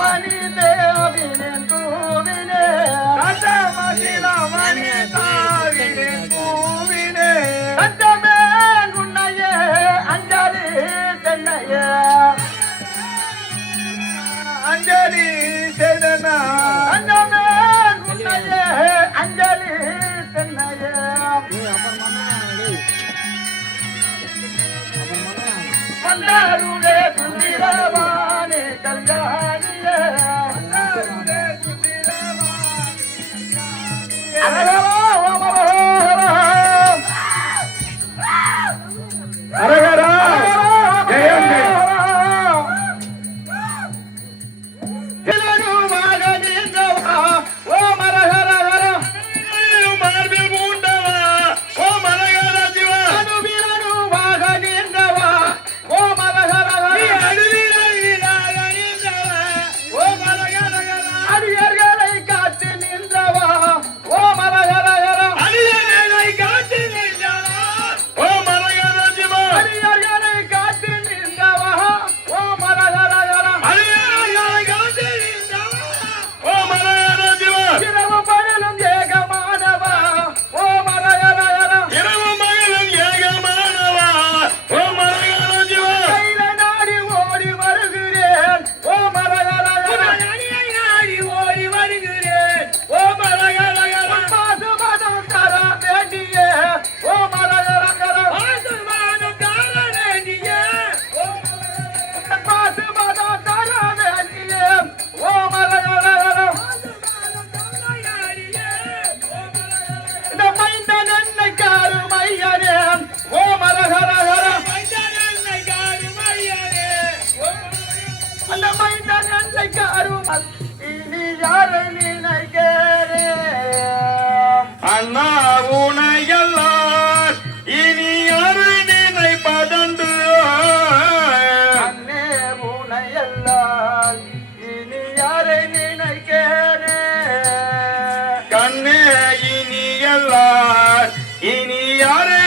மணி தேவினே தூவினே மணி தாவினே பூவினே சத்தமே உன்னையே அஞ்சலி தென்னையே அஞ்சலி செய்தனா அஞ்சமே உன்னையே அஞ்சலி தென்னையே மந்தாருடைய சுந்திரவாணி கல்யாணியே மந்தாருடைய சுந்திரவாணி அரகரா ஜெயம் அண்ணா உனையெல்லாம் இனி யாரு நினைப்பதன்று அண்ணே உனையெல்லாம் இனி யாரை நினைக்கிறே கண்ணே இனி எல்லாம் இனி யாரை